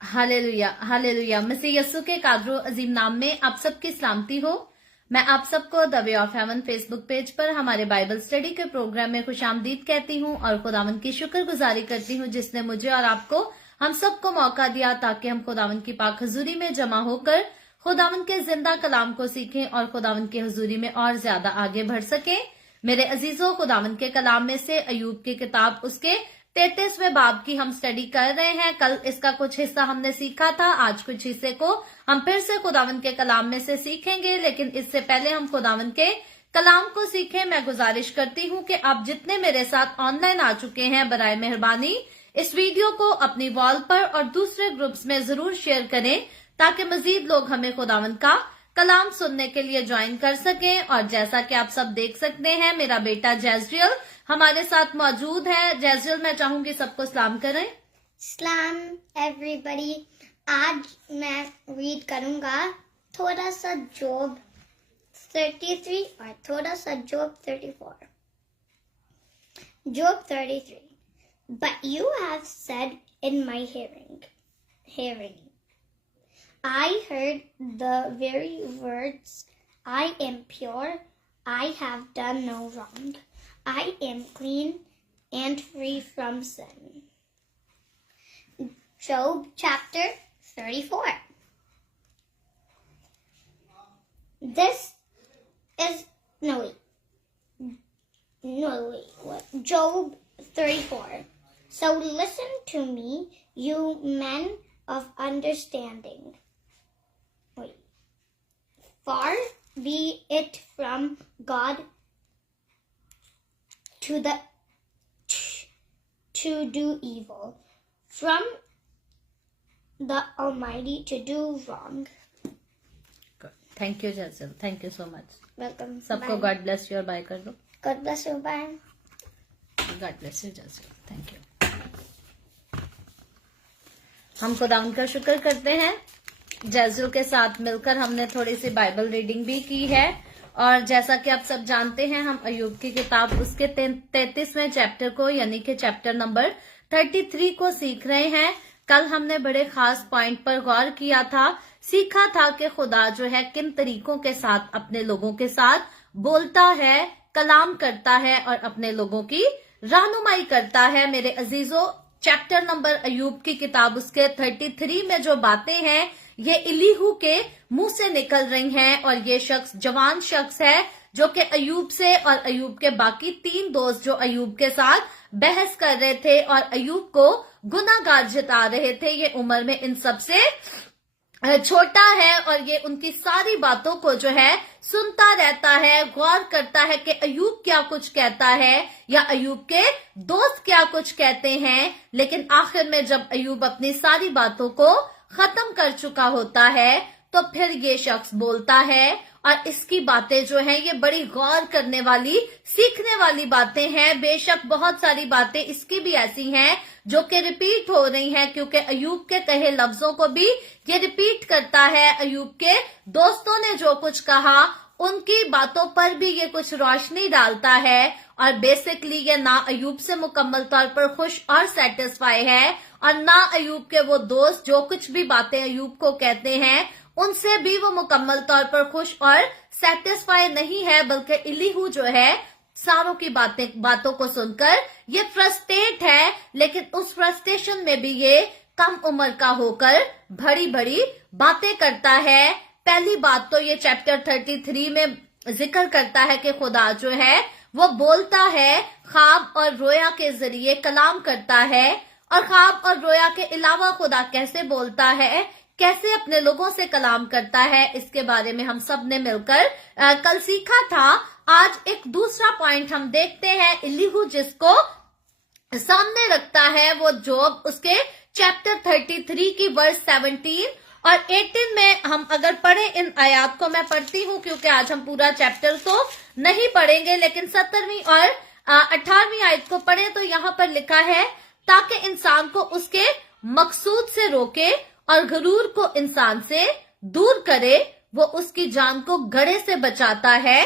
Hallelujah hallelujah. मसीह यस्सु के कादरो अजीम नाम में आप सबकी सलामती हो। मैं आप सबको the way of haven Facebook page पर हमारे बाइबल स्टडी के प्रोग्राम में खुशामदीद कहती हूँ और खुदावन की शुक्रगुजारी करती हूँ जिसने मुझे और आपको हम सबको मौका दिया ताकि हम खुदावन की पाक हजूरी में जमा होकर खुदावन के जिंदा कलाम को सीखें और खुदावन की हजूरी में और ज्यादा आगे बढ़ सकें। मेरे अजीजों, खुदावन के कलाम में से अयूब की किताब उसके 33वें बाब की हम स्टडी कर रहे हैं। कल इसका कुछ हिस्सा हमने सीखा था, आज कुछ हिस्से को हम फिर से खुदावन के कलाम में से सीखेंगे। लेकिन इससे पहले हम खुदावन के कलाम को सीखें, मैं गुजारिश करती हूँ कि आप जितने मेरे साथ ऑनलाइन आ चुके हैं, बराए मेहरबानी इस वीडियो को अपनी वॉल पर और दूसरे ग्रुप्स में जरूर शेयर करें ताकि मजीद लोग हमें खुदावन का कलाम सुनने के लिए ज्वाइन कर सकें। और जैसा कि आप सब देख सकते हैं, मेरा बेटा जैजरियल हमारे साथ मौजूद है। जैजरियल, मैं चाहूंगी सबको सलाम करें। सलाम एवरीबॉडी। आज मैं रीड करूंगा थोड़ा सा जोब 33 और थोड़ा सा जोब 34। जोब 33। But you have said in my hearing, I heard the very words, I am pure, I have done no wrong, I am clean and free from sin. Job chapter 34. Job 34. So listen to me, you men of understanding. Far be it from God to do evil, from the Almighty to do wrong. Thank you जैजरियल, thank you so much. Welcome. सबको Bye. God bless you और bye कर दो। God bless you. Bye. God bless you जैजरियल, thank you. हम खुदावन का शुक्र करते हैं, जैजरियल के साथ मिलकर हमने थोड़ी सी बाइबल रीडिंग भी की है। और जैसा कि आप सब जानते हैं, हम अयूब की किताब उसके 33वें चैप्टर को यानी कि चैप्टर नंबर 33 को सीख रहे हैं। कल हमने बड़े खास पॉइंट पर गौर किया था, सीखा था कि खुदा जो है किन तरीकों के साथ अपने लोगों के साथ बोलता है, कलाम करता है और अपने लोगों की रहनुमाई करता है। मेरे अजीजों, चैप्टर नंबर अयूब की किताब उसके 33 में जो बातें हैं ये इलीहू के मुंह से निकल रही हैं और ये शख्स जवान शख्स है जो कि अयूब से और अयूब के बाकी 3 दोस्त जो अयूब के साथ बहस कर रहे थे और अयूब को गुनाहगार जता रहे थे। ये उम्र में इन सबसे छोटा है और ये उनकी सारी बातों को जो है सुनता रहता है, गौर करता है कि अयूब क्या कुछ कहता है या अयूब के दोस्त क्या कुछ कहते हैं। लेकिन आखिर में जब अयूब अपनी सारी बातों को खत्म कर चुका होता है तो फिर ये शख्स बोलता है और इसकी बातें जो हैं ये बड़ी गौर करने वाली, सीखने वाली बातें हैं। बेशक बहुत सारी बातें इसकी भी ऐसी हैं जो कि रिपीट हो रही हैं, क्योंकि अयूब के कहे लफ्जों को भी ये रिपीट करता है। अयूब के दोस्तों ने जो कुछ कहा उनकी बातों पर भी ये कुछ रोशनी डालता है और बेसिकली ये ना अयूब से मुकम्मल तौर पर खुश और सेटिस्फाई है और ना अयूब के वो दोस्त जो कुछ भी बातें अयूब को कहते हैं उनसे भी वो मुकम्मल तौर पर खुश और सेटिस्फाई नहीं है, बल्कि इलीहू जो है सारों की बातों को सुनकर ये फ्रस्ट्रेट है। लेकिन उस फ्रस्ट्रेशन में भी ये कम उम्र का होकर बड़ी बड़ी बातें करता है। पहली बात तो ये चैप्टर 33 में जिक्र करता है कि खुदा जो है वो बोलता है, ख्वाब और रोया के जरिए कलाम करता है। और ख्वाब और रोया के अलावा खुदा कैसे बोलता है, कैसे अपने लोगों से कलाम करता है, इसके बारे में हम सब ने मिलकर कल सीखा था। आज एक दूसरा पॉइंट हम देखते हैं, इलीहू जिसको सामने रखता है वो जोब उसके चैप्टर 33 की वर्स 17 और 18 में हम अगर पढ़े, इन आयात को मैं पढ़ती हूँ क्योंकि आज हम पूरा चैप्टर तो नहीं पढ़ेंगे, लेकिन 17वीं और 18वीं आयत को पढ़े तो यहाँ पर लिखा है, ताकि इंसान को उसके मकसूद से रोके और गरूर को इंसान से दूर करे। वो उसकी जान को गड़े से बचाता है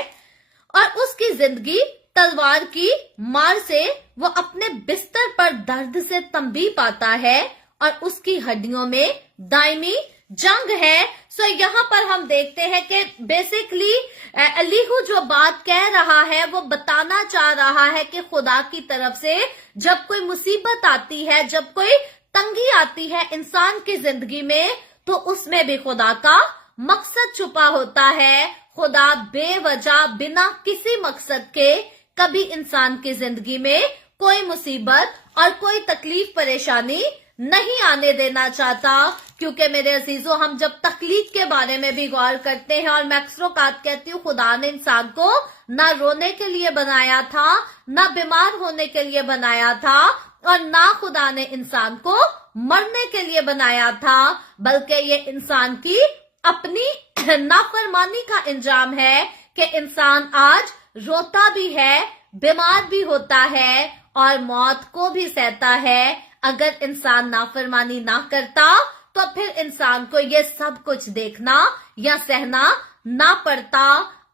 और उसकी जिंदगी तलवार की मार से वो अपने बिस्तर पर दर्द से तंबी पाता है और उसकी हड्डियों में दायमी जंग है। सो यहाँ पर हम देखते हैं कि बेसिकली अलीहू जो बात कह रहा है वो बताना चाह रहा है कि खुदा की तरफ से जब कोई मुसीबत आती है, जब कोई तंगी आती है इंसान की जिंदगी में, तो उसमें भी खुदा का मकसद छुपा होता है। खुदा बेवजह बिना किसी मकसद के कभी इंसान की जिंदगी में कोई मुसीबत और कोई तकलीफ परेशानी नहीं आने देना चाहता। क्योंकि मेरे अजीजों, हम जब तकलीफ के बारे में भी गौर करते हैं, और मैं अक्सर औकात कहती हूँ खुदा ने इंसान को ना रोने के लिए बनाया था, ना बीमार होने के लिए बनाया था, और ना खुदा ने इंसान को मरने के लिए बनाया था, बल्कि ये इंसान की अपनी नाफरमानी का इंजाम है कि इंसान आज रोता भी है, बीमार भी होता है और मौत को भी सहता है। अगर इंसान नाफरमानी ना करता तो फिर इंसान को ये सब कुछ देखना या सहना ना पड़ता।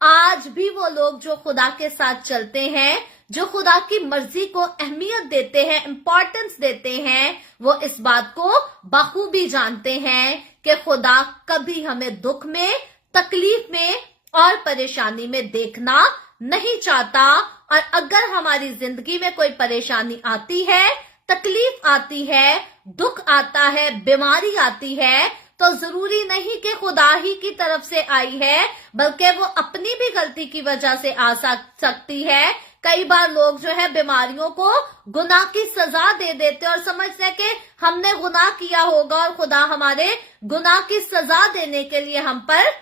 आज भी वो लोग जो खुदा के साथ चलते हैं, जो खुदा की मर्जी को अहमियत देते हैं, इम्पोर्टेंस देते हैं, वो इस बात को बखूबी जानते हैं कि खुदा कभी हमें दुख में, तकलीफ में और परेशानी में देखना नहीं चाहता। और अगर हमारी जिंदगी में कोई परेशानी आती है, तकलीफ आती है, दुख आता है, बीमारी आती है, तो जरूरी नहीं कि खुदा ही की तरफ से आई है, बल्कि वो अपनी भी गलती की वजह से आ सकती है। कई बार लोग जो है बीमारियों को गुनाह की सजा दे देते और समझते हैं कि हमने गुनाह किया होगा और खुदा हमारे गुनाह की सजा देने के लिए हम पर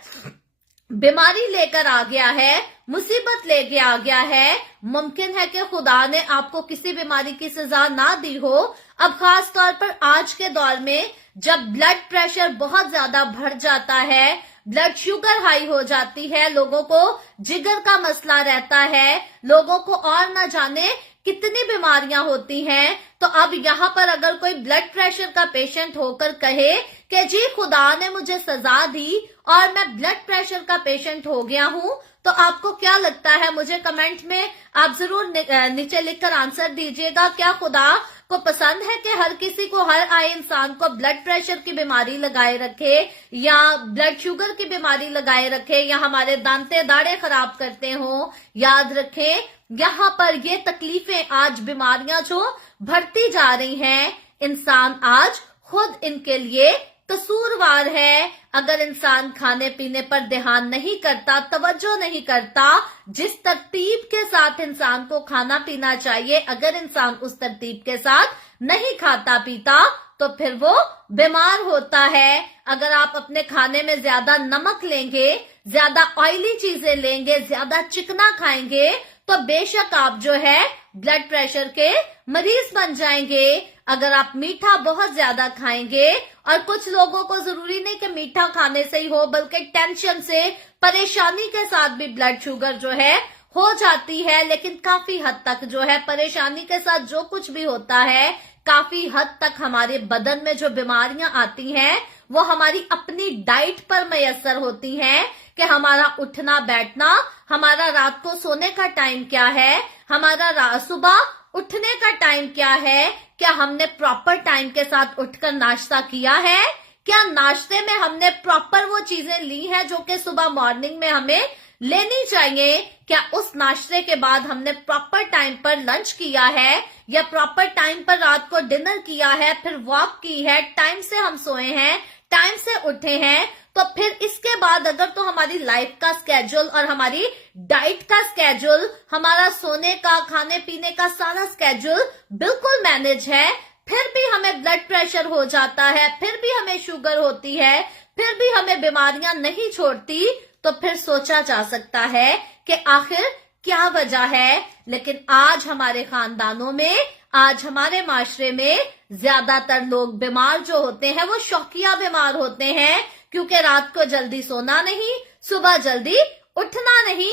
बीमारी लेकर आ गया है, मुसीबत लेके आ गया है। मुमकिन है कि खुदा ने आपको किसी बीमारी की सजा ना दी हो। अब खास तौर पर आज के दौर में जब ब्लड प्रेशर बहुत ज्यादा बढ़ जाता है, ब्लड शुगर हाई हो जाती है, लोगों को जिगर का मसला रहता है, लोगों को और न जाने कितनी बीमारियां होती हैं। तो अब यहाँ पर अगर कोई ब्लड प्रेशर का पेशेंट होकर कहे कि जी खुदा ने मुझे सजा दी और मैं ब्लड प्रेशर का पेशेंट हो गया हूँ, तो आपको क्या लगता है? मुझे कमेंट में आप जरूर नीचे लिखकर आंसर दीजिएगा। क्या खुदा को पसंद है कि हर किसी को, हर आए इंसान को ब्लड प्रेशर की बीमारी लगाए रखे या ब्लड शुगर की बीमारी लगाए रखे या हमारे दांते दाढ़े खराब करते हो? याद रखें, यहाँ पर ये तकलीफें, आज बीमारियां जो बढ़ती जा रही हैं, इंसान आज खुद इनके लिए कसूरवार है। अगर इंसान खाने पीने पर ध्यान नहीं करता, तवज्जो नहीं करता, जिस तरतीब के साथ इंसान को खाना पीना चाहिए, अगर इंसान उस तरतीब के साथ नहीं खाता पीता तो फिर वो बीमार होता है। अगर आप अपने खाने में ज्यादा नमक लेंगे, ज्यादा ऑयली चीजें लेंगे, ज्यादा चिकना खाएंगे, तो बेशक आप जो है ब्लड प्रेशर के मरीज बन जाएंगे। अगर आप मीठा बहुत ज्यादा खाएंगे, और कुछ लोगों को जरूरी नहीं कि मीठा खाने से ही हो, बल्कि टेंशन से, परेशानी के साथ भी ब्लड शुगर जो है हो जाती है। लेकिन काफी हद तक जो है परेशानी के साथ जो कुछ भी होता है, काफी हद तक हमारे बदन में जो बीमारियां आती हैं वो हमारी अपनी डाइट पर मैसर होती हैं कि हमारा उठना बैठना, हमारा रात को सोने का टाइम क्या है, हमारा सुबह उठने का टाइम क्या है, क्या हमने प्रॉपर टाइम के साथ उठकर नाश्ता किया है, क्या नाश्ते में हमने प्रॉपर वो चीजें ली हैं जो कि सुबह मॉर्निंग में हमें लेनी चाहिए, क्या उस नाश्ते के बाद हमने प्रॉपर टाइम पर लंच किया है या प्रॉपर टाइम पर रात को डिनर किया है, फिर वॉक की है, टाइम से हम सोए हैं, टाइम से उठे हैं। तो फिर इसके बाद अगर तो हमारी लाइफ का स्केड्यूल और हमारी डाइट का स्केड्यूल, हमारा सोने का, खाने पीने का सारा स्केड्यूल बिल्कुल मैनेज है, फिर भी हमें ब्लड प्रेशर हो जाता है, फिर भी हमें शुगर होती है, फिर भी हमें बीमारियां नहीं छोड़ती, तो फिर सोचा जा सकता है कि आखिर क्या वजह है। लेकिन आज हमारे खानदानों में, आज हमारे माशरे में ज्यादातर लोग बीमार जो होते हैं वो शौकिया बीमार होते हैं, क्योंकि रात को जल्दी सोना नहीं, सुबह जल्दी उठना नहीं,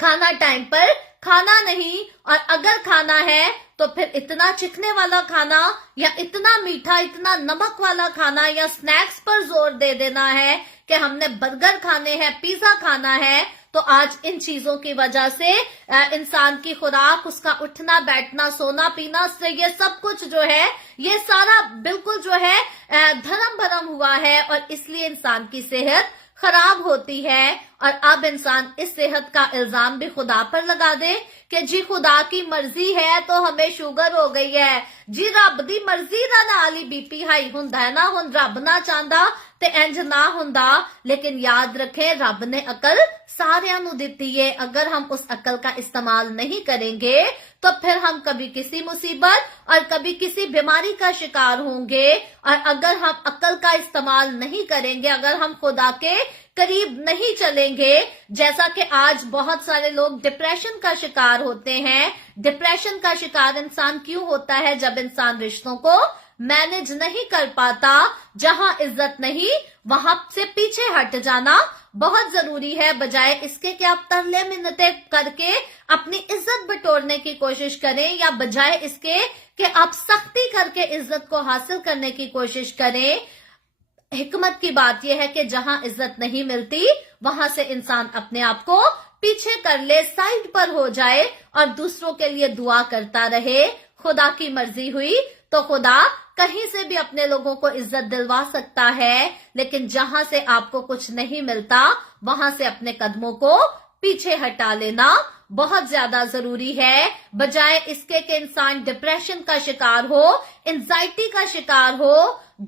खाना टाइम पर खाना नहीं, और अगर खाना है तो फिर इतना चिकने वाला खाना या इतना मीठा, इतना नमक वाला खाना या स्नैक्स पर जोर दे देना है कि हमने बर्गर खाने हैं, पिज्जा खाना है। تو آج ان چیزوں کی وجہ سے انسان کی خوراک، اس کا اٹھنا بیٹھنا، سونا پینا، سے یہ سب کچھ جو ہے یہ سارا بالکل جو ہے دھرم بھرم ہوا ہے، اور اس لیے انسان کی صحت خراب ہوتی ہے۔ اور اب انسان اس صحت کا الزام بھی خدا پر لگا دے کہ جی خدا کی مرضی ہے تو ہمیں شوگر ہو گئی ہے، جی رب دی مرضی دا نال ہی بی پی ہائی ہوندا ہے نا، ہن رب نہ چاہندا تے انج نہ ہوندا۔ لیکن یاد رکھیں رب نے عقل ساریاں نو دتی ہے، اگر ہم اس عقل کا استعمال نہیں کریں گے تو پھر ہم کبھی کسی مصیبت اور کبھی کسی بیماری کا شکار ہوں گے۔ اور اگر ہم عقل کا استعمال نہیں کریں گے، اگر ہم خدا کے قریب نہیں چلیں گے، جیسا کہ آج بہت سارے لوگ ڈپریشن کا شکار ہوتے ہیں۔ ڈپریشن کا شکار انسان کیوں ہوتا ہے؟ جب انسان رشتوں کو مینج نہیں کر پاتا، جہاں عزت نہیں وہاں سے پیچھے ہٹ جانا بہت ضروری ہے، بجائے اس کے کہ آپ ترلے منتیں کر کے اپنی عزت بٹورنے کی کوشش کریں، یا بجائے اس کے کہ آپ سختی کر کے عزت کو حاصل کرنے کی کوشش کریں۔ حکمت کی بات یہ ہے کہ جہاں عزت نہیں ملتی وہاں سے انسان اپنے آپ کو پیچھے کر لے، سائڈ پر ہو جائے اور دوسروں کے لیے دعا کرتا رہے۔ خدا کی مرضی ہوئی تو خدا کہیں سے بھی اپنے لوگوں کو عزت دلوا سکتا ہے، لیکن جہاں سے آپ کو کچھ نہیں ملتا وہاں سے اپنے قدموں کو پیچھے ہٹا لینا بہت زیادہ ضروری ہے، بجائے اس کے کہ انسان ڈپریشن کا شکار ہو، انزائٹی کا شکار ہو،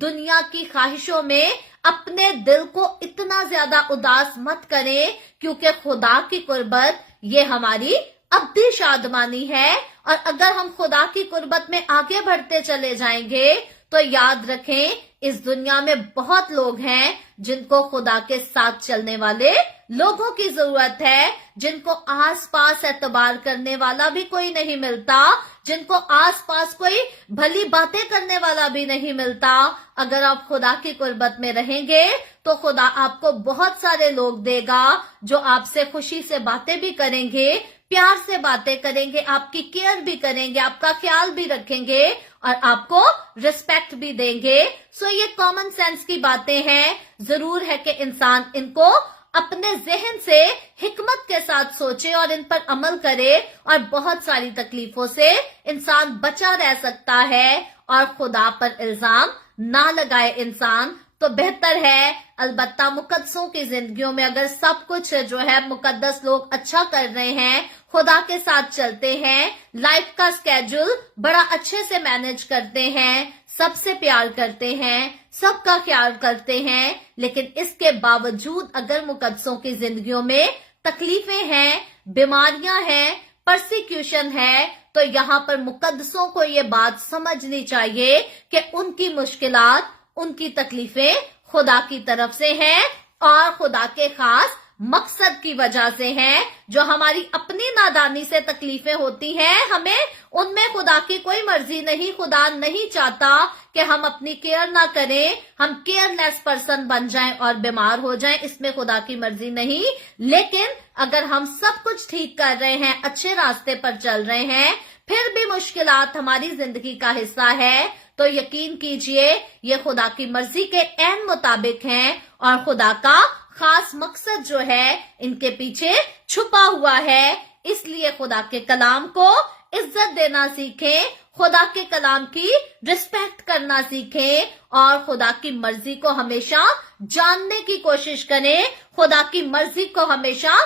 دنیا کی خواہشوں میں اپنے دل کو اتنا زیادہ اداس مت کریں، کیونکہ خدا کی قربت یہ ہماری ابدی شادمانی ہے۔ اور اگر ہم خدا کی قربت میں آگے بڑھتے چلے جائیں گے تو یاد رکھیں اس دنیا میں بہت لوگ ہیں جن کو خدا کے ساتھ چلنے والے لوگوں کی ضرورت ہے، جن کو آس پاس اعتبار کرنے والا بھی کوئی نہیں ملتا، جن کو آس پاس کوئی بھلی باتیں کرنے والا بھی نہیں ملتا۔ اگر آپ خدا کی قربت میں رہیں گے تو خدا آپ کو بہت سارے لوگ دے گا جو آپ سے خوشی سے باتیں بھی کریں گے، پیار سے باتیں کریں گے، آپ کی کیئر بھی کریں گے، آپ کا خیال بھی رکھیں گے اور آپ کو ریسپیکٹ بھی دیں گے۔ سو یہ کامن سینس کی باتیں ہیں، ضرور ہے کہ انسان ان کو اپنے ذہن سے حکمت کے ساتھ سوچے اور ان پر عمل کرے، اور بہت ساری تکلیفوں سے انسان بچا رہ سکتا ہے اور خدا پر الزام نہ لگائے انسان تو بہتر ہے۔ البتہ مقدسوں کی زندگیوں میں اگر سب کچھ جو ہے مقدس لوگ اچھا کر رہے ہیں، خدا کے ساتھ چلتے ہیں، لائف کا سکیڈول بڑا اچھے سے مینج کرتے ہیں، سب سے پیار کرتے ہیں، سب کا خیال کرتے ہیں، لیکن اس کے باوجود اگر مقدسوں کی زندگیوں میں تکلیفیں ہیں، بیماریاں ہیں، پرسیکیوشن ہے، تو یہاں پر مقدسوں کو یہ بات سمجھنی چاہیے کہ ان کی مشکلات، ان کی تکلیفیں خدا کی طرف سے ہیں اور خدا کے خاص مقصد کی وجہ سے ہیں۔ جو ہماری اپنی نادانی سے تکلیفیں ہوتی ہیں، ہمیں ان میں خدا کی کوئی مرضی نہیں، خدا نہیں چاہتا کہ ہم اپنی کیئر نہ کریں، ہم کیئر لیس پرسن بن جائیں اور بیمار ہو جائیں، اس میں خدا کی مرضی نہیں۔ لیکن اگر ہم سب کچھ ٹھیک کر رہے ہیں، اچھے راستے پر چل رہے ہیں، پھر بھی مشکلات ہماری زندگی کا حصہ ہے، تو یقین کیجئے یہ خدا کی مرضی کے عین مطابق ہیں، اور خدا کا خاص مقصد جو ہے ان کے پیچھے چھپا ہوا ہے۔ اس لیے خدا کے کلام کو عزت دینا سیکھیں، خدا کے کلام کی رسپیکٹ کرنا سیکھیں، اور خدا کی مرضی کو ہمیشہ جاننے کی کوشش کریں، خدا کی مرضی کو ہمیشہ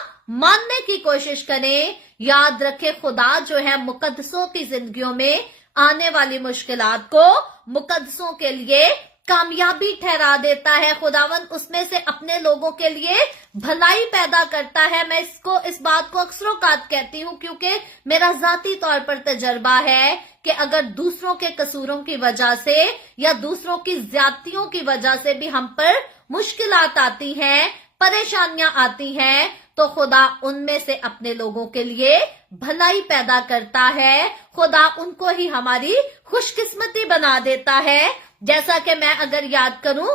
ماننے کی کوشش کریں۔ یاد رکھیں خدا جو ہے مقدسوں کی زندگیوں میں آنے والی مشکلات کو مقدسوں کے لیے کامیابی ٹھہرا دیتا ہے، خداوند اس میں سے اپنے لوگوں کے لیے بھلائی پیدا کرتا ہے۔ میں اس بات کو اکثر اوقات کہتی ہوں کیونکہ میرا ذاتی طور پر تجربہ ہے کہ اگر دوسروں کے قصوروں کی وجہ سے یا دوسروں کی زیادتیوں کی وجہ سے بھی ہم پر مشکلات آتی ہیں، پریشانیاں آتی ہیں، تو خدا ان میں سے اپنے لوگوں کے لیے بھلائی پیدا کرتا ہے، خدا ان کو ہی ہماری خوش قسمتی بنا دیتا ہے۔ جیسا کہ میں اگر یاد کروں،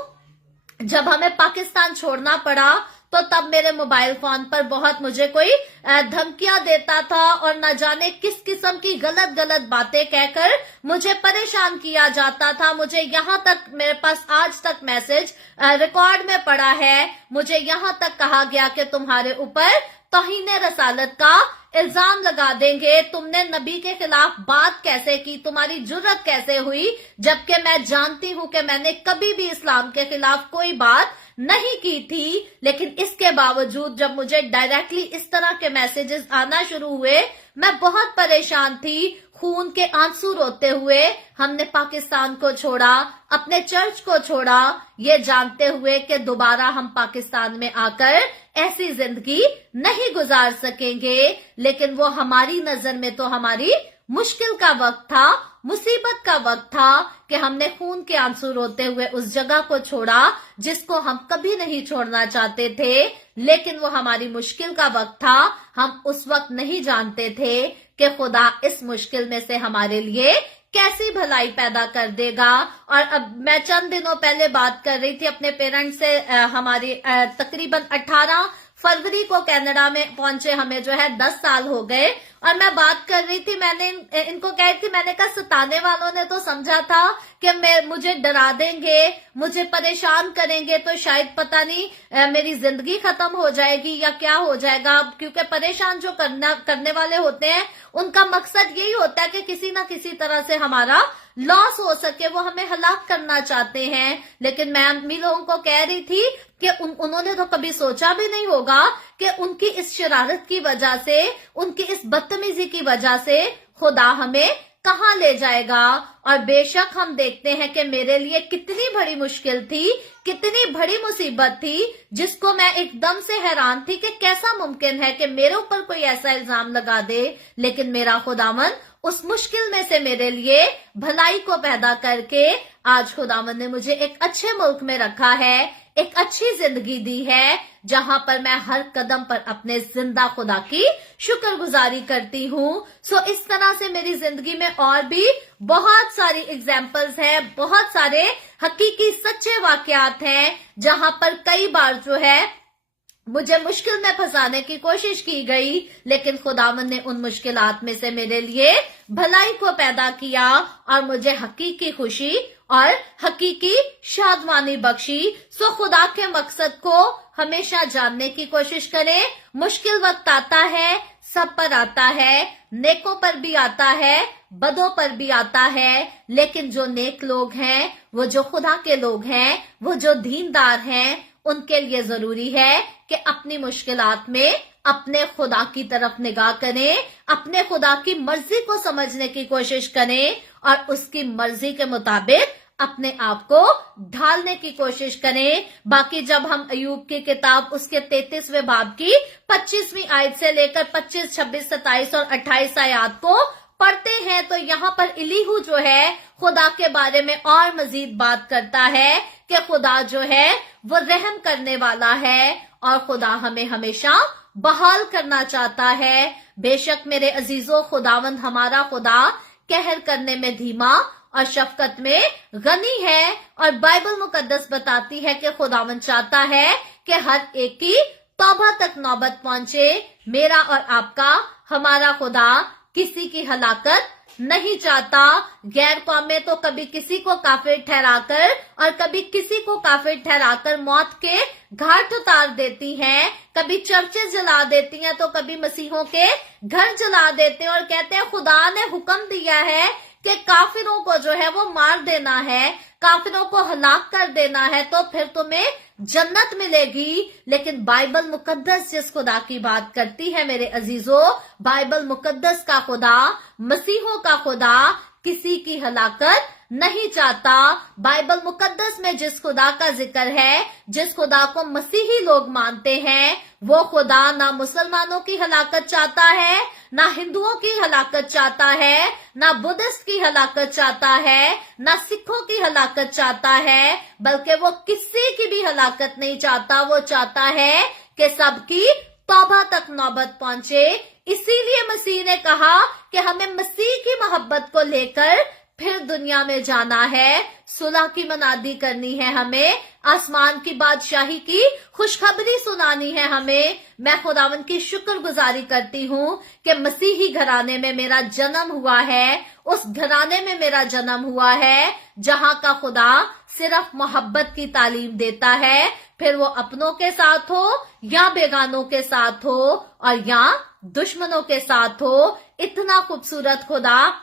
جب ہمیں پاکستان چھوڑنا پڑا تو تب میرے موبائل فون پر بہت مجھے کوئی دھمکیاں دیتا تھا اور نہ جانے کس قسم کی غلط باتیں کہہ کر مجھے پریشان کیا جاتا تھا۔ مجھے یہاں تک، میرے پاس آج تک میسج ریکارڈ میں پڑا ہے، مجھے یہاں تک کہا گیا کہ تمہارے اوپر तौहीन रसालत का इल्जाम लगा देंगे, तुमने नबी के खिलाफ बात कैसे की, तुम्हारी जुर्रत कैसे हुई, जबकि मैं जानती हूं कि मैंने कभी भी इस्लाम के खिलाफ कोई बात नहीं की थी। लेकिन इसके बावजूद जब मुझे डायरेक्टली इस तरह के मैसेजेस आना शुरू हुए, मैं बहुत परेशान थी, खून के आंसू रोते हुए हमने पाकिस्तान को छोड़ा, अपने चर्च को छोड़ा, ये जानते हुए कि दोबारा हम पाकिस्तान में आकर ऐसी जिंदगी नहीं गुजार सकेंगे। लेकिन वो हमारी नजर में तो हमारी मुश्किल का वक्त था, मुसीबत का वक्त था कि हमने खून के आंसू रोते हुए उस जगह को छोड़ा जिसको हम कभी नहीं छोड़ना चाहते थे। लेकिन वो हमारी मुश्किल का वक्त था, हम उस वक्त नहीं जानते थे कि खुदा इस मुश्किल में से हमारे लिए कैसी भलाई पैदा कर देगा। और अब मैं चंद दिनों पहले बात कर रही थी अपने पेरेंट्स से, हमारी तकरीबन 18 फरवरी को कनाडा में पहुंचे, हमें जो है 10 साल हो गए। और मैं बात कर रही थी, मैंने इनको कह रही थी, मैंने कहा सताने वालों ने तो समझा था कि मुझे डरा देंगे, मुझे परेशान करेंगे तो शायद पता नहीं मेरी जिंदगी खत्म हो जाएगी या क्या हो जाएगा, क्योंकि परेशान जो करने वाले होते हैं उनका मकसद यही होता है कि किसी ना किसी तरह से हमारा लॉस हो सके, वो हमें हलाक करना चाहते हैं। लेकिन मैं अम्मी लोगों को कह रही थी कि उन्होंने तो कभी सोचा भी नहीं होगा कि उनकी इस शरारत की वजह से, उनकी इस बदतमीजी की वजह से खुदा हमें कहाँ ले जाएगा। और बेशक हम देखते हैं कि मेरे लिए कितनी बड़ी मुश्किल थी, कितनी बड़ी मुसीबत थी, जिसको मैं एकदम से हैरान थी कि कैसा मुमकिन है कि मेरे ऊपर कोई ऐसा इल्जाम लगा दे। लेकिन मेरा खुदावन उस मुश्किल में से मेरे लिए भलाई को पैदा करके आज खुदावन ने मुझे एक अच्छे मुल्क में रखा है, एक अच्छी जिंदगी दी है, जहां पर मैं हर कदम पर अपने जिंदा खुदा की शुक्रगुजारी करती हूँ। सो इस तरह से मेरी जिंदगी में और भी बहुत सारी एग्जाम्पल्स हैं, बहुत सारे हकीकी सच्चे वाकयात हैं, जहां पर कई बार जो है मुझे मुश्किल में फंसाने की कोशिश की गई, लेकिन खुदावन ने उन मुश्किलात में से मेरे लिए भलाई को पैदा किया और मुझे हकीकी खुशी और हकीकी शादमानी बख्शी। सो खुदा के मकसद को हमेशा जानने की कोशिश करें। मुश्किल वक्त आता है, सब पर आता है, नेकों पर भी आता है, बदों पर भी आता है, लेकिन जो नेक लोग हैं, वो जो खुदा के लोग हैं, वो जो दीनदार हैं, उनके लिए जरूरी है कि अपनी मुश्किलात में अपने खुदा की तरफ निगाह करें, अपने खुदा की मर्जी को समझने की कोशिश करें और उसकी मर्जी के मुताबिक अपने आप को ढालने की कोशिश करें। बाकी जब हम अय्यूब की किताब उसके 33वें बाब की 25वीं आयत से लेकर 25, 26, 27 और 28 आयत को पढ़ते हैं तो यहाँ पर इलीहू जो है खुदा के बारे में और मजीद बात करता है कि खुदा जो है वो रहम करने वाला है और खुदा हमें हमेशा बहाल करना चाहता है। बेशक मेरे अजीजों, खुदावंद हमारा खुदा कहर करने में धीमा और शफकत में गनी है और बाइबल मुकद्दस बताती है कि खुदावंद चाहता है कि हर एक की तौबा तक नौबत पहुंचे। मेरा और आपका हमारा खुदा किसी की हलाकत नहीं चाहता। गैर कौमें तो कभी किसी को काफिर ठहराकर और कभी किसी को काफिर ठहराकर मौत के घाट उतार देती हैं, कभी चर्चे जला देती हैं तो कभी मसीहों के घर जला देते हैं और कहते हैं खुदा ने हुक्म दिया है कि काफिरों को जो है वो मार देना है, काफिरों को हलाक कर देना है तो फिर तुम्हें जन्नत मिलेगी। लेकिन बाइबल मुकद्दस जिस खुदा की बात करती है मेरे अजीजों, बाइबल मुकद्दस का खुदा, मसीहों का खुदा किसी की हलाकत नहीं चाहता। बाइबल मुकद्दस में जिस खुदा का जिक्र है, जिस खुदा को मसीही लोग मानते हैं, वो खुदा ना मुसलमानों की हलाकत चाहता है, ना हिंदुओं की हलाकत चाहता है, ना बुद्धिस्ट की हलाकत चाहता है, ना सिखों की हलाकत चाहता है, बल्कि वो किसी की भी हलाकत नहीं चाहता। वो चाहता है कि सबकी तौबा तक नौबत पहुंचे। इसीलिए मसीह ने कहा कि हमें मसीह की मोहब्बत को लेकर फिर दुनिया में जाना है, सुलह की मनादी करनी है, हमें आसमान की बादशाही की खुशखबरी सुनानी है हमें। मैं खुदावन की शुक्रगुजारी करती हूँ कि मसीही घराने में मेरा जन्म हुआ है, उस घराने में मेरा जन्म हुआ है जहाँ का खुदा सिर्फ मोहब्बत की तालीम देता है, फिर वो अपनों के साथ हो या बेगानों के साथ हो और या दुश्मनों के साथ हो। इतना खूबसूरत खुदा,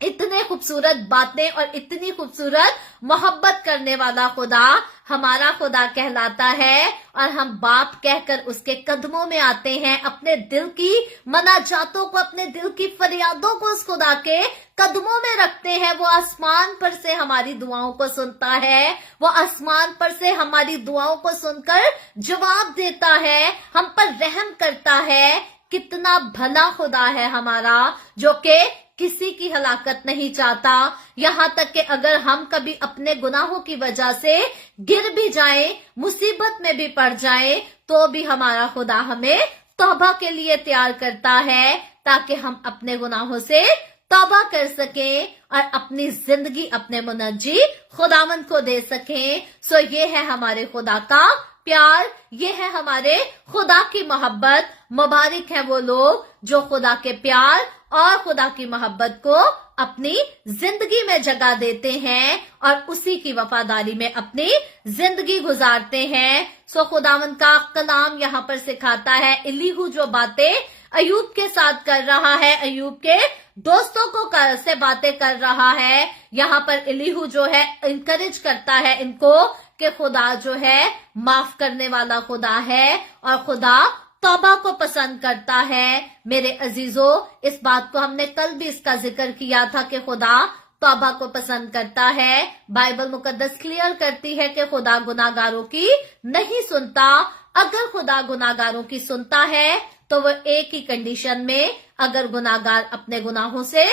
इतने खूबसूरत बातें और इतनी खूबसूरत मोहब्बत करने वाला खुदा हमारा खुदा कहलाता है। और हम बाप कहकर उसके कदमों में आते हैं, अपने दिल की मनाजातों को, अपने दिल की फरियादों को उस खुदा के कदमों में रखते हैं। वो आसमान पर से हमारी दुआओं को सुनता है, वो आसमान पर से हमारी दुआओं को सुनकर जवाब देता है, हम पर रहम करता है। कितना भला खुदा है हमारा, जो कि किसी की हलाकत नहीं चाहता। यहाँ तक कि अगर हम कभी अपने गुनाहों की वजह से गिर भी जाएं, मुसीबत में भी पड़ जाएं, तो भी हमारा खुदा हमें तौबा के लिए तैयार करता है, ताकि हम अपने गुनाहों से तौबा कर सकें और अपनी जिंदगी अपने मुनज्जी खुदावंद को दे सकें। सो ये है हमारे खुदा का प्यार, ये है हमारे खुदा की मोहब्बत। मुबारक है वो लोग जो खुदा के प्यार और खुदा की मोहब्बत को अपनी जिंदगी में जगह देते हैं और उसी की वफादारी में अपनी जिंदगी गुजारते हैं। सो खुदावंद का कलाम यहाँ पर सिखाता है, एलीहू जो बातें अयूब के साथ कर रहा है, अयूब के दोस्तों को से बातें कर रहा है, यहाँ पर एलीहू जो है इंकरेज करता है इनको कि खुदा जो है माफ करने वाला खुदा है और खुदा तौबा को पसंद करता है। मेरे अजीजों, इस बात को हमने कल भी इसका जिक्र किया था कि खुदा तौबा को पसंद करता है। बाइबल मुकद्दस क्लियर करती है कि खुदा गुनाहगारों की नहीं सुनता। अगर खुदा गुनाहगारों की सुनता है तो वो एक ही कंडीशन में, अगर गुनाहगार अपने गुनाहों से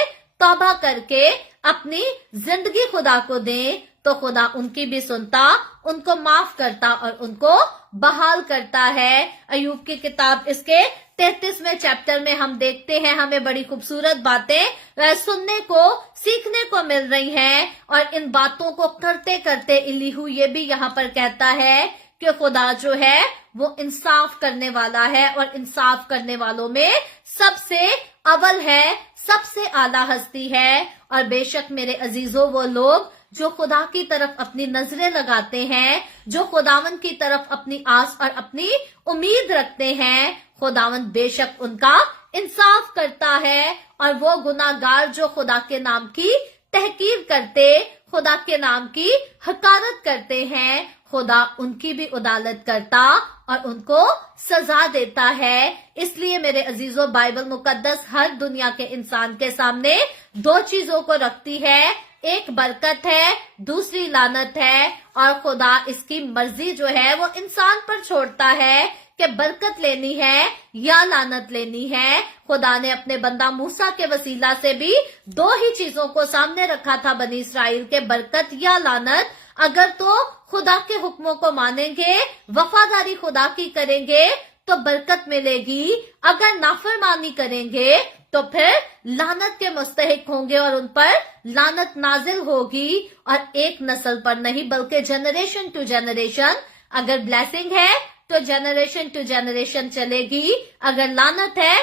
तौबा करके अपनी जिंदगी खुदा को दें, तो खुदा उनकी भी सुनता, उनको माफ करता और उनको बहाल करता है। अयूब की किताब इसके 33वें चैप्टर में हम देखते हैं, हमें बड़ी खूबसूरत बातें सुनने को, सीखने को मिल रही हैं। और इन बातों को करते करते एलीहू ये भी यहाँ पर कहता है कि खुदा जो है वो इंसाफ करने वाला है और इंसाफ करने वालों में सबसे अव्वल है, सबसे आला हस्ती है। और बेशक मेरे अजीजों, वो लोग जो खुदा की तरफ अपनी नजरें लगाते हैं, जो खुदावंद की तरफ अपनी आस और अपनी उम्मीद रखते हैं, खुदावंद बेशक उनका इंसाफ करता है। और वो गुनाहगार जो खुदा के नाम की तहकीर करते, खुदा के नाम की हकारत करते हैं, खुदा उनकी भी उदालत करता और उनको सजा देता है। इसलिए मेरे अजीजों, बाइबल मुकद्दस हर दुनिया के इंसान के सामने दो चीजों को रखती है, एक बरकत है, दूसरी लानत है। और खुदा इसकी मर्जी जो है वो इंसान पर छोड़ता है कि बरकत लेनी है या लानत लेनी है। खुदा ने अपने बंदा मूसा के वसीला से भी दो ही चीजों को सामने रखा था बनी इसराइल के, बरकत या लानत। अगर तो खुदा के हुक्मों को मानेंगे, वफादारी खुदा की करेंगे तो बरकत मिलेगी, अगर नाफरमानी करेंगे तो फिर लानत के मुस्तहिक होंगे और उन पर लानत नाजिल होगी। और एक नस्ल पर नहीं बल्कि जनरेशन टू जनरेशन, अगर ब्लेसिंग है तो जनरेशन टू जनरेशन चलेगी, अगर लानत है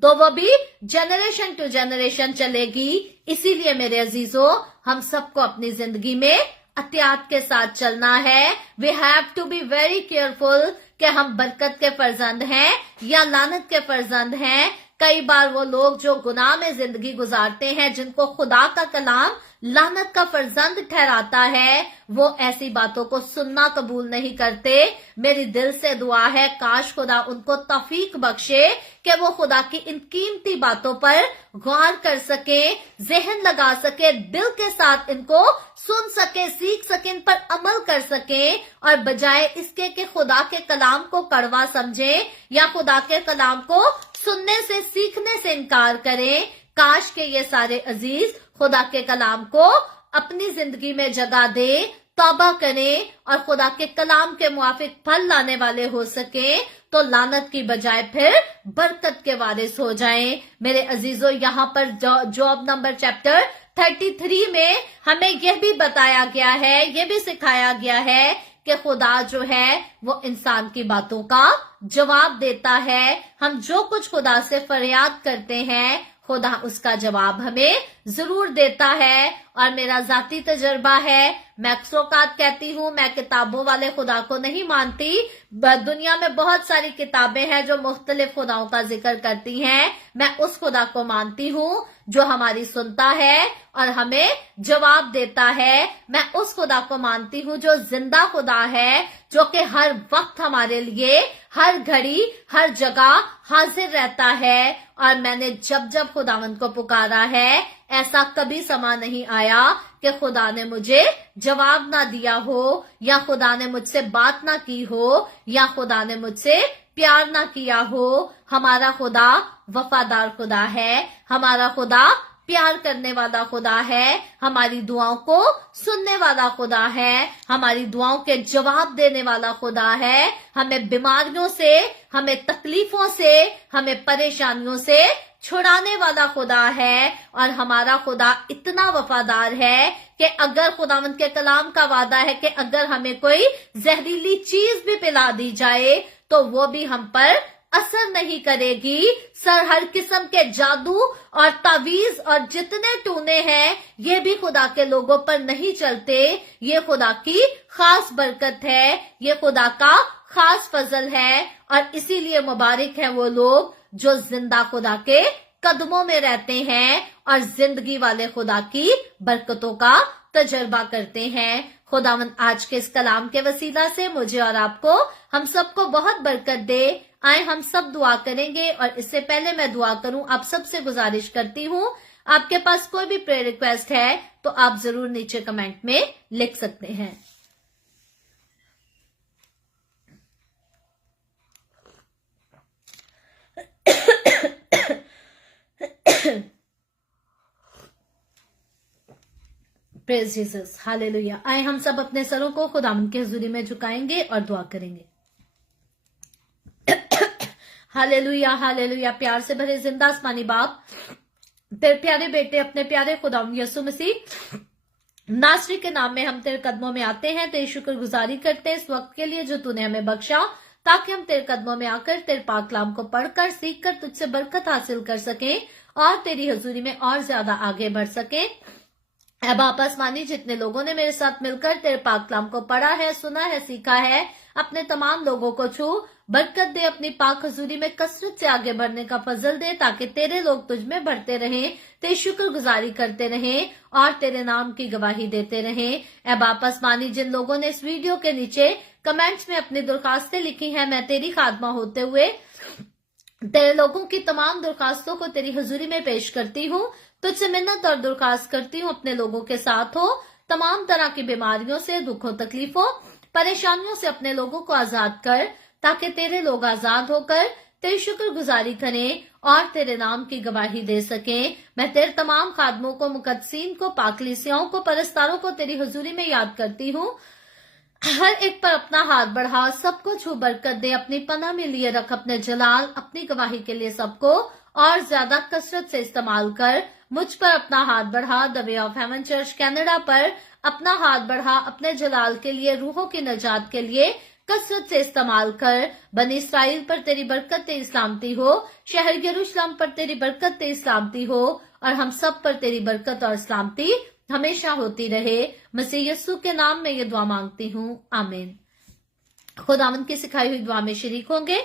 तो वो भी जनरेशन टू जनरेशन चलेगी। इसीलिए मेरे अजीजों, हम सबको अपनी जिंदगी में एहतियात के साथ चलना है। We have to be very careful कि हम बरकत के फर्जंद हैं या लानत के फर्जंद हैं। कई बार वो लोग जो गुनाह में जिंदगी गुजारते हैं, जिनको खुदा का कलाम लानत का फर्जंद ठहराता है, वो ऐसी बातों को सुनना कबूल नहीं करते। मेरी दिल से दुआ है, काश खुदा उनको तौफीक बख्शे कि वो खुदा की इन कीमती बातों पर गौर कर सके, जहन लगा सके, दिल के साथ इनको सुन सके, सीख सके, इन पर अमल कर सके। और बजाय इसके कि खुदा के कलाम को कड़वा समझे या खुदा के कलाम को सुनने से, सीखने से इनकार करें, काश के ये सारे अजीज खुदा के कलाम को अपनी जिंदगी में जगह दे, तौबा करें और खुदा के कलाम के मुआफिक फल लाने वाले हो सके, तो लानत की बजाय फिर बरकत के वारिस हो जाएं। मेरे अजीजों, यहाँ पर जॉब नंबर चैप्टर 33 में हमें यह भी बताया गया है, यह भी सिखाया गया है कि खुदा जो है वो इंसान की बातों का जवाब देता है। हम जो कुछ खुदा से फरियाद करते हैं, खुदा उसका जवाब हमें जरूर देता है और मेरा जाती तजर्बा है। मैं अक्सर औकात कहती हूँ मैं किताबों वाले खुदा को नहीं मानती। दुनिया में बहुत सारी किताबें हैं जो मुख्तलिफ खुदाओं का जिक्र करती हैं। मैं उस खुदा को मानती हूँ जो हमारी सुनता है और हमें जवाब देता है। मैं उस खुदा को मानती हूँ जो जिंदा खुदा है, जो कि हर वक्त हमारे लिए हर घड़ी हर जगह हाजिर रहता है। और मैंने जब जब खुदावंद को पुकारा है, ऐसा कभी समा नहीं आया कि खुदा ने मुझे जवाब ना दिया हो, या खुदा ने मुझसे बात ना की हो, या खुदा ने मुझसे प्यार ना किया हो। हमारा खुदा वफादार खुदा है, हमारा खुदा प्यार करने वाला खुदा है, हमारी दुआओं को सुनने वाला खुदा है, हमारी दुआओं के जवाब देने वाला खुदा है। हमें बीमारियों से, हमें तकलीफों से, हमें परेशानियों से छुड़ाने वाला खुदा है। और हमारा खुदा इतना वफादार है कि अगर खुदावंद के कलाम का वादा है कि अगर हमें कोई जहरीली चीज भी पिला दी जाए तो वो भी हम पर असर नहीं करेगी। सर हर किस्म के जादू और तावीज और जितने टूने हैं ये भी खुदा के लोगों पर नहीं चलते। ये खुदा की खास बरकत है, ये खुदा का खास फजल है। और इसीलिए मुबारक है वो लोग जो जिंदा खुदा के कदमों में रहते हैं और जिंदगी वाले खुदा की बरकतों का तजर्बा करते हैं। खुदावंद आज के इस कलाम के वसीला से मुझे और आपको, हम सबको बहुत बरकत दे। आए हम सब दुआ करेंगे। और इससे पहले मैं दुआ करूं, आप सबसे गुजारिश करती हूं, आपके पास कोई भी प्रेयर रिक्वेस्ट है तो आप जरूर नीचे कमेंट में लिख सकते हैं। Praise Jesus, hallelujah. आए हम सब अपने सरों को खुदावंद की हुजूरी में झुकाएंगे और दुआ करेंगे। Hallelujah, hallelujah. प्यार से भरे जिंदा आसमानी बाप, तेरे प्यारे बेटे अपने प्यारे खुदावंद यीशु मसीह नासरी के नाम में हम तेरे कदमों में आते हैं, तेरी शुक्रगुजारी करते हैं इस वक्त के लिए जो तूने हमें बख्शा, ताकि हम तेरे कदमों में आकर तेरे पाक कलाम को पढ़कर सीखकर तुझसे बरकत हासिल कर सकें और तेरी हजूरी में और ज्यादा आगे बढ़ सकें। अब आप आसमानी जितने लोगों ने मेरे साथ मिलकर तेरे पाक कलाम को पढ़ा है, सुना है, सीखा है, अपने तमाम लोगों को छू बरकत दे, अपनी पाक हजूरी में कसरत से आगे बढ़ने का फजल दे, ताकि तेरे लोग तुझ में बढ़ते रहें, तेरी शुक्रगुजारी करते रहें और तेरे नाम की गवाही देते रहें। अब आप आसमानी जिन लोगों ने इस वीडियो के नीचे कमेंट्स में अपनी दरखास्तें लिखी हैं, मैं तेरी खादमा होते हुए तेरे लोगों की तमाम दरखास्तों को तेरी हजूरी में पेश करती हूँ। तुझसे मिन्नत और दरखास्त करती हूँ, अपने लोगों के साथ हो, तमाम तरह की बीमारियों से, दुखों, तकलीफों, परेशानियों से अपने लोगों को आजाद कर, ताकि तेरे लोग आजाद होकर तेरी शुक्रगुजारी करें और तेरे नाम की गवाही दे सकें। मैं तेरे तमाम खादमों को, मुकद्दसीन को, पाकलीसियाओं को, परस्तारों को तेरी हजूरी में याद करती हूँ। हर एक पर अपना हाथ बढ़ा, सबको छू बरकत दे, अपनी पनाह में लिए रख, अपने जलाल, अपनी गवाही के लिए सबको और ज्यादा कसरत से इस्तेमाल कर। मुझ पर अपना हाथ बढ़ा, the way of haven church Canada पर अपना हाथ बढ़ा, अपने जलाल के लिए, रूहों की नजात के लिए कसरत से इस्तेमाल कर। बनी इसराइल पर तेरी बरकत, तेरी सलामती हो, शहर यरूशलेम पर तेरी बरकत, तेरी सलामती हो, और हम सब पर तेरी बरकत और सलामती हमेशा होती रहे। मसीह यस्सु के नाम में ये दुआ मांगती हूँ, आमीन। खुदावंद की सिखाई हुई दुआ में शरीक होंगे।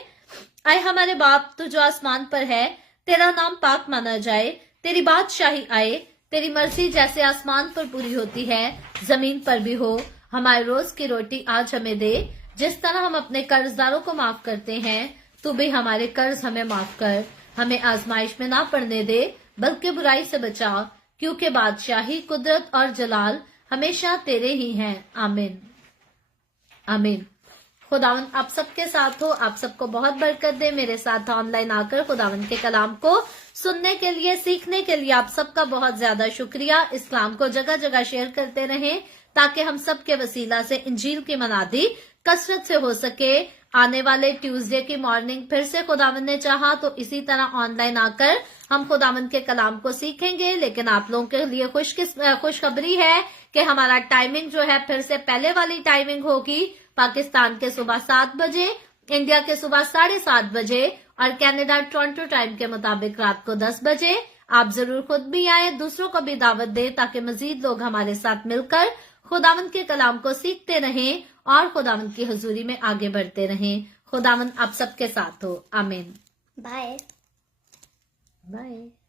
आए हमारे बाप, तू जो आसमान पर है, तेरा नाम पाक माना जाए, तेरी बादशाही आए, तेरी मर्जी जैसे आसमान पर पूरी होती है जमीन पर भी हो। हमारे रोज की रोटी आज हमें दे, जिस तरह हम अपने कर्जदारों को माफ करते हैं, तू भी हमारे कर्ज हमें माफ कर। हमें आजमाइश में ना पड़ने दे, बल्कि बुराई से बचा, क्योंकि बादशाही, कुदरत और जलाल हमेशा तेरे ही हैं, आमीन, आमीन। खुदावंद आप सबके साथ हो, आप सबको बहुत बरकत दे। मेरे साथ ऑनलाइन आकर खुदावंद के कलाम को सुनने के लिए, सीखने के लिए आप सबका बहुत ज्यादा शुक्रिया। इस कलाम को जगह जगह शेयर करते रहें, ताकि हम सब के वसीला से इंजील की मनादी कसरत से हो सके। आने वाले ट्यूसडे की मॉर्निंग फिर से खुदावंद ने चाहा तो इसी तरह ऑनलाइन आकर हम खुदावंद के कलाम को सीखेंगे। लेकिन आप लोगों के लिए खुशखबरी है कि हमारा टाइमिंग जो है फिर से पहले वाली टाइमिंग होगी। पाकिस्तान के सुबह 7 बजे, इंडिया के सुबह 7:30 बजे और कनाडा टोरंटो टाइम के मुताबिक रात को 10 बजे। آپ ضرور خود بھی آئیں، دوسروں کو بھی دعوت دیں تاکہ مزید لوگ ہمارے ساتھ مل کر خداوند کے کلام کو سیکھتے رہیں اور خداوند کی حضوری میں آگے بڑھتے رہیں۔ خداوند آپ سب کے ساتھ ہو، آمین۔ Bye. بائے۔